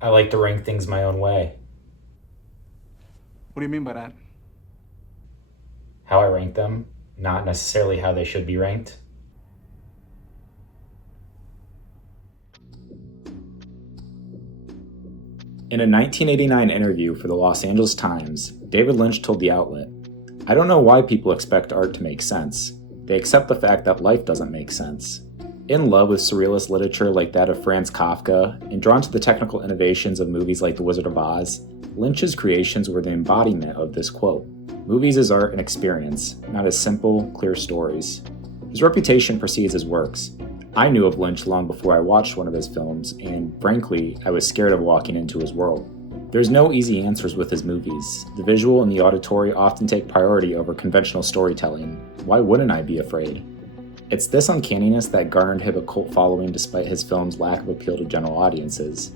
I like to rank things my own way. What do you mean by that? How I rank them, not necessarily how they should be ranked. In a 1989 interview for the Los Angeles Times, David Lynch told the outlet, "I don't know why people expect art to make sense. They accept the fact that life doesn't make sense." In love with surrealist literature like that of Franz Kafka, and drawn to the technical innovations of movies like The Wizard of Oz, Lynch's creations were the embodiment of this quote. Movies is art and experience, not as simple, clear stories. His reputation precedes his works. I knew of Lynch long before I watched one of his films, and frankly, I was scared of walking into his world. There's no easy answers with his movies. The visual and the auditory often take priority over conventional storytelling. Why wouldn't I be afraid? It's this uncanniness that garnered him a cult following despite his film's lack of appeal to general audiences.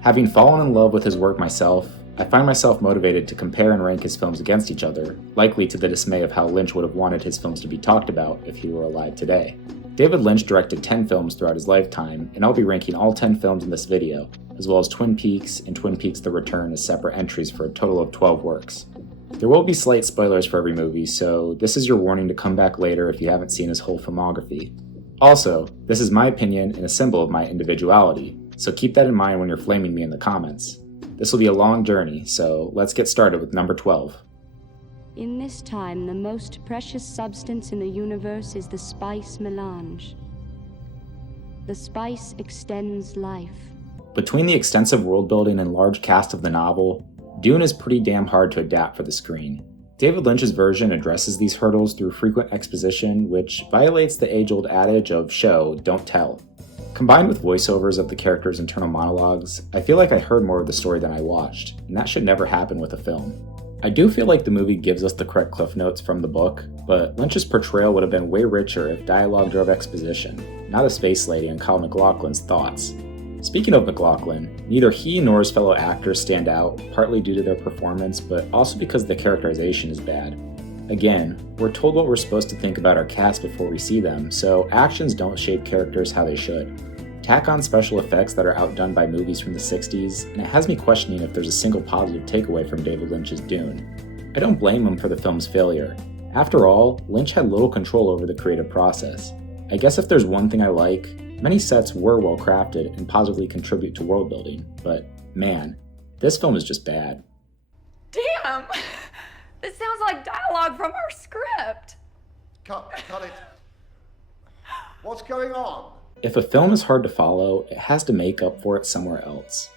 Having fallen in love with his work myself, I find myself motivated to compare and rank his films against each other, likely to the dismay of how Lynch would have wanted his films to be talked about if he were alive today. David Lynch directed 10 films throughout his lifetime, and I'll be ranking all 10 films in this video, as well as Twin Peaks and Twin Peaks The Return as separate entries for a total of 12 works. There will be slight spoilers for every movie, so this is your warning to come back later if you haven't seen his whole filmography. Also, this is my opinion and a symbol of my individuality, so keep that in mind when you're flaming me in the comments. This will be a long journey, so let's get started with number 12. In this time, the most precious substance in the universe is the spice melange. The spice extends life. Between the extensive world building and large cast of the novel, Dune is pretty damn hard to adapt for the screen. David Lynch's version addresses these hurdles through frequent exposition, which violates the age-old adage of show, don't tell. Combined with voiceovers of the characters' internal monologues, I feel like I heard more of the story than I watched, and that should never happen with a film. I do feel like the movie gives us the correct cliff notes from the book, but Lynch's portrayal would have been way richer if dialogue drove exposition, not a space lady and Kyle MacLachlan's thoughts. Speaking of MacLachlan, neither he nor his fellow actors stand out, partly due to their performance, but also because the characterization is bad. Again, we're told what we're supposed to think about our cast before we see them, so actions don't shape characters how they should. Tack on special effects that are outdone by movies from the 60s, and it has me questioning if there's a single positive takeaway from David Lynch's Dune. I don't blame him for the film's failure. After all, Lynch had little control over the creative process. I guess if there's one thing I like, many sets were well crafted and positively contribute to world building, but man, this film is just bad. Damn! This sounds like dialogue from our script. Cut it. What's going on? If a film is hard to follow, it has to make up for it somewhere else.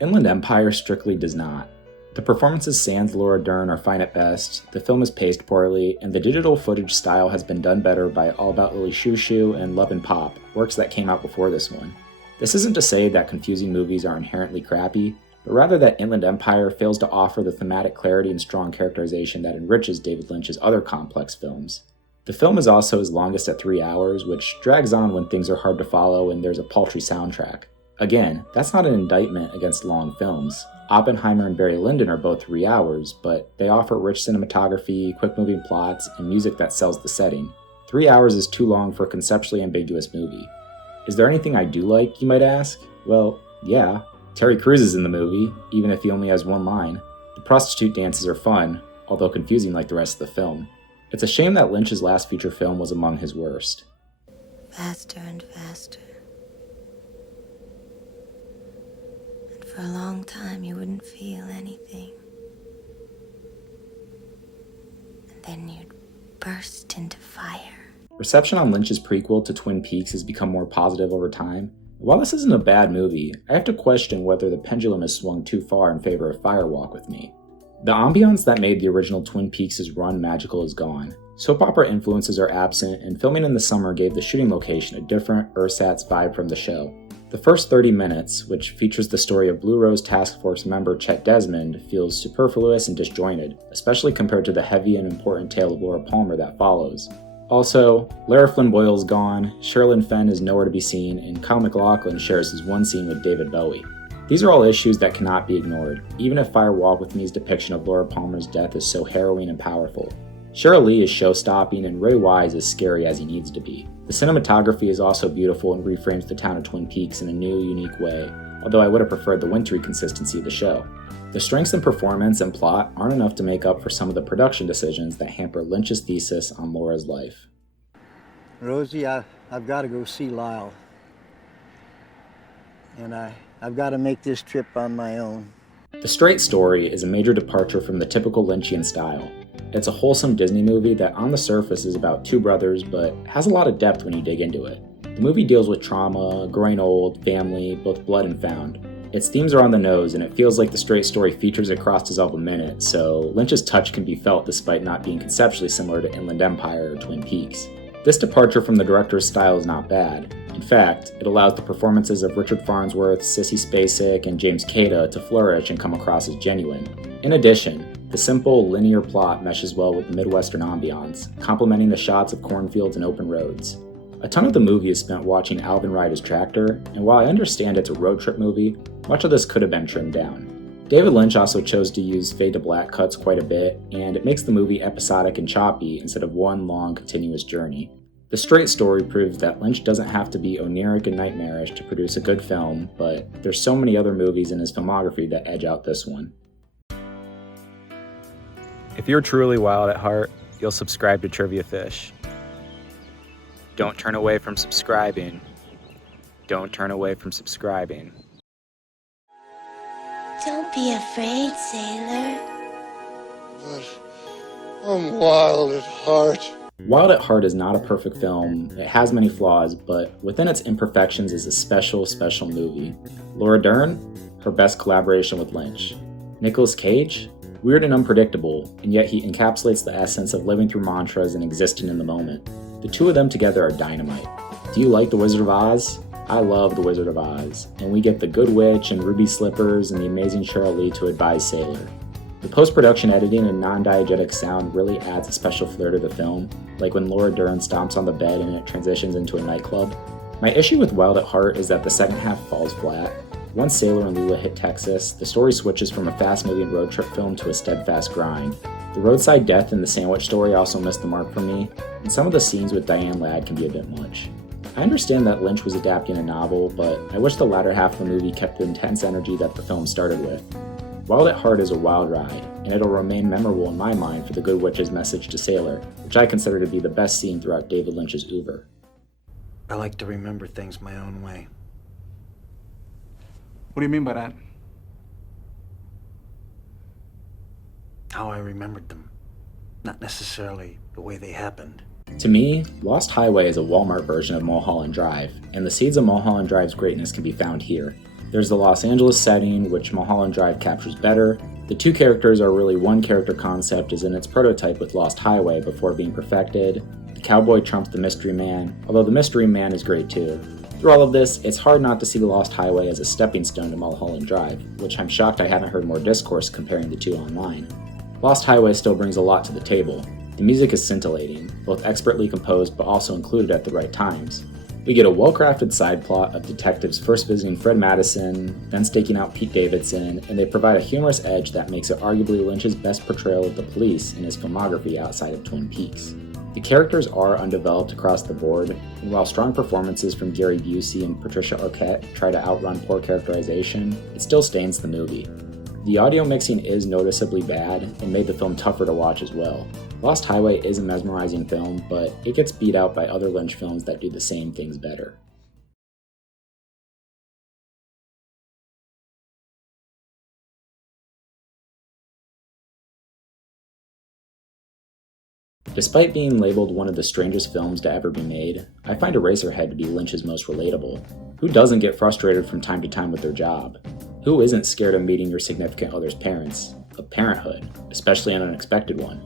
Inland Empire strictly does not. The performances sans Laura Dern are fine at best, the film is paced poorly, and the digital footage style has been done better by All About Lily Shoo Shoo and Love and Pop, works that came out before this one. This isn't to say that confusing movies are inherently crappy, but rather that Inland Empire fails to offer the thematic clarity and strong characterization that enriches David Lynch's other complex films. The film is also his longest at 3 hours, which drags on when things are hard to follow and there's a paltry soundtrack. Again, that's not an indictment against long films. Oppenheimer and Barry Lyndon are both 3 hours, but they offer rich cinematography, quick-moving plots, and music that sells the setting. 3 hours is too long for a conceptually ambiguous movie. Is there anything I do like, you might ask? Well, yeah. Terry Crews is in the movie, even if he only has one line. The prostitute dances are fun, although confusing like the rest of the film. It's a shame that Lynch's last feature film was among his worst. Faster and faster. And for a long time, you wouldn't feel anything. And then you'd burst into fire. Reception on Lynch's prequel to Twin Peaks has become more positive over time. While this isn't a bad movie, I have to question whether the pendulum has swung too far in favor of Firewalk with Me. The ambiance that made the original Twin Peaks' run magical is gone. Soap opera influences are absent, and filming in the summer gave the shooting location a different ersatz vibe from the show. The first 30 minutes, which features the story of Blue Rose Task Force member Chet Desmond, feels superfluous and disjointed, especially compared to the heavy and important tale of Laura Palmer that follows. Also, Lara Flynn Boyle's gone, Sherilyn Fenn is nowhere to be seen, and Kyle MacLachlan shares his one scene with David Bowie. These are all issues that cannot be ignored, even if Fire Walk with Me's depiction of Laura Palmer's death is so harrowing and powerful. Sheryl Lee is show-stopping and Ray Wise is scary as he needs to be. The cinematography is also beautiful and reframes the town of Twin Peaks in a new, unique way. although I would have preferred the wintry consistency of the show. The strengths in performance and plot aren't enough to make up for some of the production decisions that hamper Lynch's thesis on Laura's life. Rosie, I've got to go see Lyle. And I've got to make this trip on my own. The Straight Story is a major departure from the typical Lynchian style. It's a wholesome Disney movie that on the surface is about two brothers, but has a lot of depth when you dig into it. The movie deals with trauma, growing old, family, both blood and found. Its themes are on the nose, and it feels like The Straight Story features a cross-dissolve a minute, so Lynch's touch can be felt despite not being conceptually similar to Inland Empire or Twin Peaks. This departure from the director's style is not bad. In fact, it allows the performances of Richard Farnsworth, Sissy Spacek, and James Cada to flourish and come across as genuine. In addition, the simple, linear plot meshes well with the Midwestern ambiance, complementing the shots of cornfields and open roads. A ton of the movie is spent watching Alvin ride his tractor, and while I understand it's a road trip movie, much of this could have been trimmed down. David Lynch also chose to use fade to black cuts quite a bit, and it makes the movie episodic and choppy instead of one long, continuous journey. The Straight Story proves that Lynch doesn't have to be oniric and nightmarish to produce a good film, but there's so many other movies in his filmography that edge out this one. If you're truly wild at heart, you'll subscribe to Triviafish. Don't turn away from subscribing. Don't turn away from subscribing. Don't be afraid, sailor. But I'm wild at heart. Wild at Heart is not a perfect film, it has many flaws, but within its imperfections is a special, special movie. Laura Dern, her best collaboration with Lynch. Nicolas Cage, weird and unpredictable, and yet he encapsulates the essence of living through mantras and existing in the moment. The two of them together are dynamite. Do you like The Wizard of Oz? I love The Wizard of Oz, and we get the Good Witch and Ruby Slippers and the amazing Sheryl Lee to advise Sailor. The post-production editing and non-diegetic sound really adds a special flair to the film, like when Laura Dern stomps on the bed and it transitions into a nightclub. My issue with Wild at Heart is that the second half falls flat. Once Sailor and Lula hit Texas, the story switches from a fast-moving road trip film to a steadfast grind. The roadside death and the sandwich story also missed the mark for me, and some of the scenes with Diane Ladd can be a bit much. I understand that Lynch was adapting a novel, but I wish the latter half of the movie kept the intense energy that the film started with. Wild at Heart is a wild ride, and it'll remain memorable in my mind for the Good Witch's message to Sailor, which I consider to be the best scene throughout David Lynch's oeuvre. I like to remember things my own way. What do you mean by that? How I remembered them, not necessarily the way they happened. To me, Lost Highway is a Walmart version of Mulholland Drive, and the seeds of Mulholland Drive's greatness can be found here. There's the Los Angeles setting, which Mulholland Drive captures better. The two characters are really one character concept as in its prototype with Lost Highway before being perfected. The cowboy trumps the mystery man, although the mystery man is great too. Through all of this, it's hard not to see the Lost Highway as a stepping stone to Mulholland Drive, which I'm shocked I haven't heard more discourse comparing the two online. Lost Highway still brings a lot to the table. The music is scintillating, both expertly composed but also included at the right times. We get a well-crafted side plot of detectives first visiting Fred Madison, then staking out Pete Davidson, and they provide a humorous edge that makes it arguably Lynch's best portrayal of the police in his filmography outside of Twin Peaks. The characters are undeveloped across the board, and while strong performances from Gary Busey and Patricia Arquette try to outrun poor characterization, it still stains the movie. The audio mixing is noticeably bad and made the film tougher to watch as well. Lost Highway is a mesmerizing film, but it gets beat out by other Lynch films that do the same things better. Despite being labeled one of the strangest films to ever be made, I find Eraserhead to be Lynch's most relatable. Who doesn't get frustrated from time to time with their job? Who isn't scared of meeting your significant other's parents? Of parenthood, especially an unexpected one.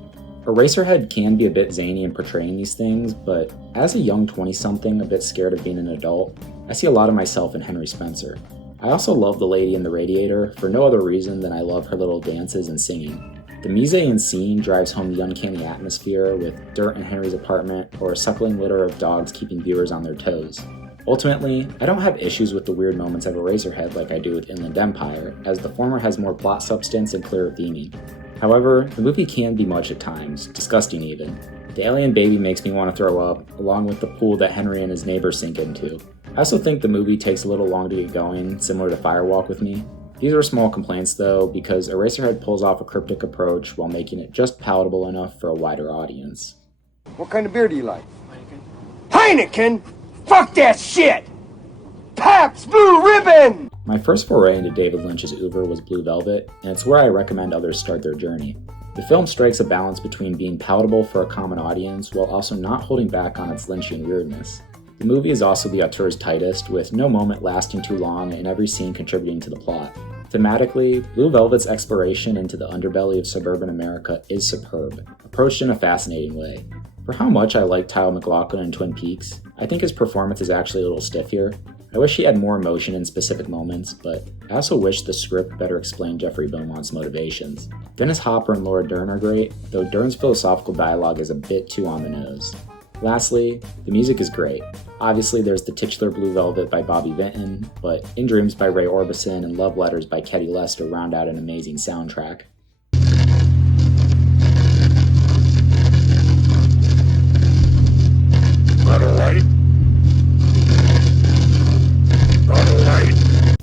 Eraserhead can be a bit zany in portraying these things, but as a young 20-something a bit scared of being an adult, I see a lot of myself in Henry Spencer. I also love the lady in the Radiator for no other reason than I love her little dances and singing. The mise-en scene drives home the uncanny atmosphere with dirt in Henry's apartment or a suckling litter of dogs keeping viewers on their toes. Ultimately, I don't have issues with the weird moments of Eraserhead like I do with Inland Empire, as the former has more plot substance and clearer theming. However, the movie can be much at times, disgusting even. The alien baby makes me want to throw up, along with the pool that Henry and his neighbor sink into. I also think the movie takes a little long to get going, similar to Firewalk with Me. These are small complaints though, because Eraserhead pulls off a cryptic approach while making it just palatable enough for a wider audience. What kind of beer do you like? Heineken? Fuck that shit! Pabst Blue Ribbon! My first foray into David Lynch's oeuvre was Blue Velvet, and it's where I recommend others start their journey. The film strikes a balance between being palatable for a common audience while also not holding back on its Lynchian weirdness. The movie is also the auteur's tightest, with no moment lasting too long and every scene contributing to the plot. Thematically, Blue Velvet's exploration into the underbelly of suburban America is superb, approached in a fascinating way. For how much I like Kyle MacLachlan in Twin Peaks, I think his performance is actually a little stiff here. I wish he had more emotion in specific moments, but I also wish the script better explained Jeffrey Beaumont's motivations. Dennis Hopper and Laura Dern are great, though Dern's philosophical dialogue is a bit too on the nose. Lastly, the music is great. Obviously there's the titular Blue Velvet by Bobby Vinton, but In Dreams by Ray Orbison and Love Letters by Ketty Lester round out an amazing soundtrack.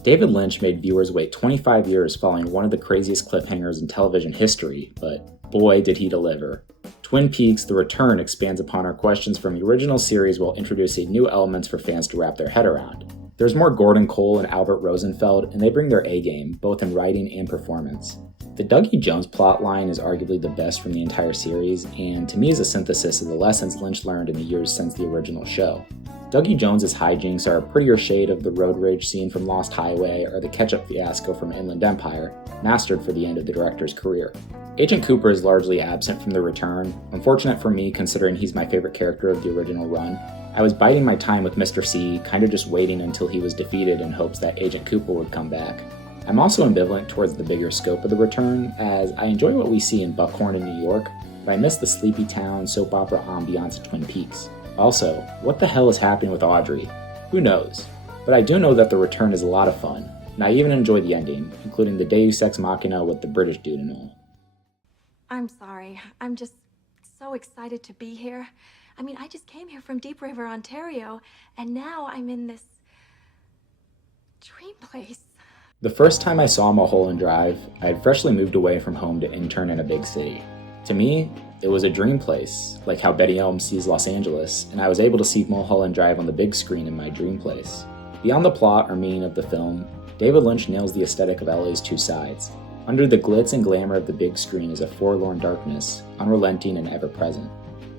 David Lynch made viewers wait 25 years following one of the craziest cliffhangers in television history, but boy did he deliver. Twin Peaks: The Return expands upon our questions from the original series while introducing new elements for fans to wrap their head around. There's more Gordon Cole and Albert Rosenfeld, and they bring their A-game, both in writing and performance. The Dougie Jones plotline is arguably the best from the entire series, and to me is a synthesis of the lessons Lynch learned in the years since the original show. Dougie Jones's hijinks are a prettier shade of the road rage scene from Lost Highway or the ketchup fiasco from Inland Empire, mastered for the end of the director's career. Agent Cooper is largely absent from The Return, unfortunate for me considering he's my favorite character of the original run. I was biding my time with Mr. C, kinda just waiting until he was defeated in hopes that Agent Cooper would come back. I'm also ambivalent towards the bigger scope of The Return, as I enjoy what we see in Buckhorn in New York, but I miss the sleepy town soap opera ambiance of Twin Peaks. Also, what the hell is happening with Audrey? Who knows? But I do know that The Return is a lot of fun, and I even enjoy the ending, including the Deus Ex Machina with the British dude and all. I'm sorry. I'm just so excited to be here. I mean, I just came here from Deep River, Ontario, and now I'm in this dream place. The first time I saw Mulholland Drive, I had freshly moved away from home to intern in a big city. To me, it was a dream place, like how Betty Elm sees Los Angeles, and I was able to see Mulholland Drive on the big screen in my dream place. Beyond the plot or meaning of the film, David Lynch nails the aesthetic of LA's two sides. Under the glitz and glamour of the big screen is a forlorn darkness, unrelenting and ever-present.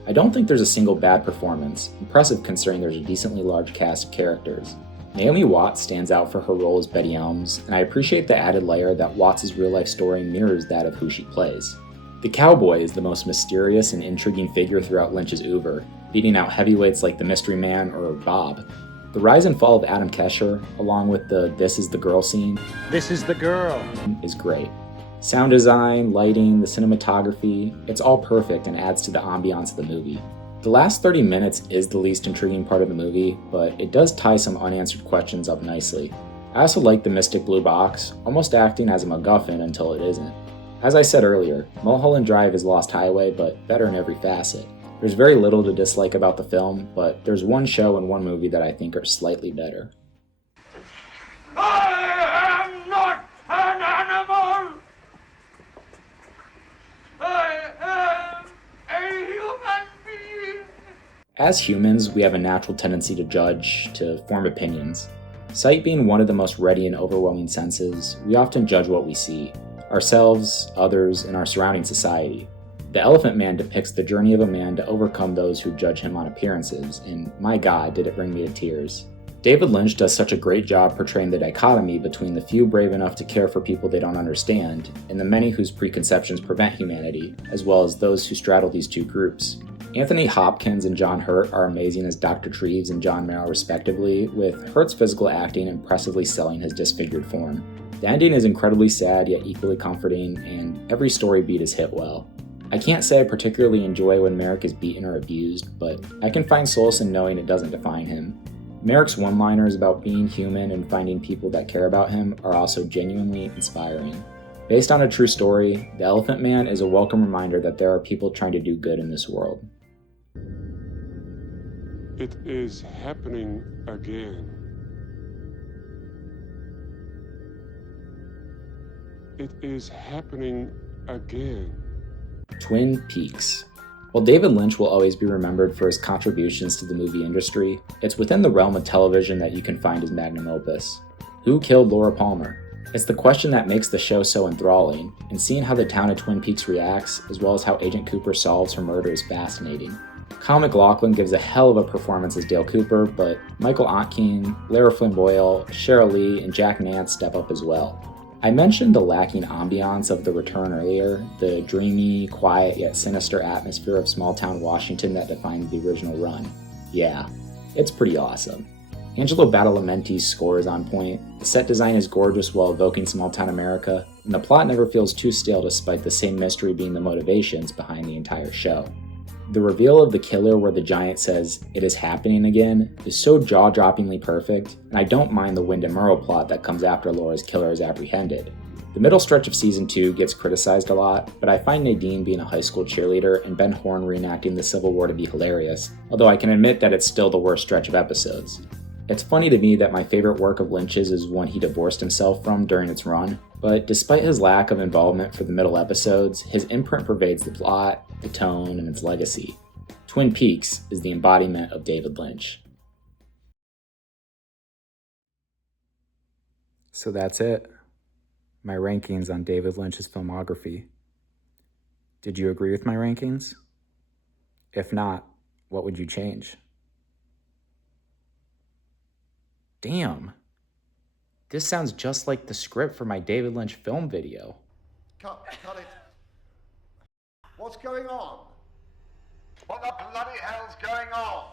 I don't think there's a single bad performance, impressive considering there's a decently large cast of characters. Naomi Watts stands out for her role as Betty Elms, and I appreciate the added layer that Watts' real-life story mirrors that of who she plays. The cowboy is the most mysterious and intriguing figure throughout Lynch's oeuvre, beating out heavyweights like the Mystery Man or Bob. The rise and fall of Adam Kesher, along with the "This is the girl" scene, This is the girl. is great. Sound design, lighting, the cinematography, it's all perfect and adds to the ambiance of the movie. The last 30 minutes is the least intriguing part of the movie, but it does tie some unanswered questions up nicely. I also like the mystic blue box, almost acting as a MacGuffin until it isn't. As I said earlier, Mulholland Drive is Lost Highway, but better in every facet. There's very little to dislike about the film, but there's one show and one movie that I think are slightly better. I am not an animal! I am a human being! As humans, we have a natural tendency to judge, to form opinions. Sight being one of the most ready and overwhelming senses, we often judge what we see. Ourselves, others, and our surrounding society. The Elephant Man depicts the journey of a man to overcome those who judge him on appearances, and my god, did it bring me to tears. David Lynch does such a great job portraying the dichotomy between the few brave enough to care for people they don't understand, and the many whose preconceptions prevent humanity, as well as those who straddle these two groups. Anthony Hopkins and John Hurt are amazing as Dr. Treves and John Merrill respectively, with Hurt's physical acting impressively selling his disfigured form. The ending is incredibly sad yet equally comforting, and every story beat is hit well. I can't say I particularly enjoy when Merrick is beaten or abused, but I can find solace in knowing it doesn't define him. Merrick's one-liners about being human and finding people that care about him are also genuinely inspiring. Based on a true story, The Elephant Man is a welcome reminder that there are people trying to do good in this world. It is happening again. It is happening again. Twin Peaks. While David Lynch will always be remembered for his contributions to the movie industry, it's within the realm of television that you can find his magnum opus. Who killed Laura Palmer? It's the question that makes the show so enthralling, and seeing how the town of Twin Peaks reacts, as well as how Agent Cooper solves her murder, is fascinating. Kyle MacLachlan gives a hell of a performance as Dale Cooper, but Michael Ontkean, Lara Flynn Boyle, Sheryl Lee, and Jack Nance step up as well. I mentioned the lacking ambiance of The Return earlier, the dreamy, quiet, yet sinister atmosphere of small-town Washington that defines the original run. Yeah, it's pretty awesome. Angelo Badalamenti's score is on point, the set design is gorgeous while evoking small-town America, and the plot never feels too stale despite the same mystery being the motivations behind the entire show. The reveal of the killer where the giant says, "It is happening again," is so jaw-droppingly perfect, and I don't mind the Wind and Murrow plot that comes after Laura's killer is apprehended. The middle stretch of season 2 gets criticized a lot, but I find Nadine being a high school cheerleader and Ben Horn reenacting the Civil War to be hilarious, although I can admit that it's still the worst stretch of episodes. It's funny to me that my favorite work of Lynch's is one he divorced himself from during its run, but despite his lack of involvement for the middle episodes, his imprint pervades the plot, the tone, and its legacy. Twin Peaks is the embodiment of David Lynch. So that's it. My rankings on David Lynch's filmography. Did you agree with my rankings? If not, what would you change? Damn. This sounds just like the script for my David Lynch film video. Cut it. What's going on? What the bloody hell's going on?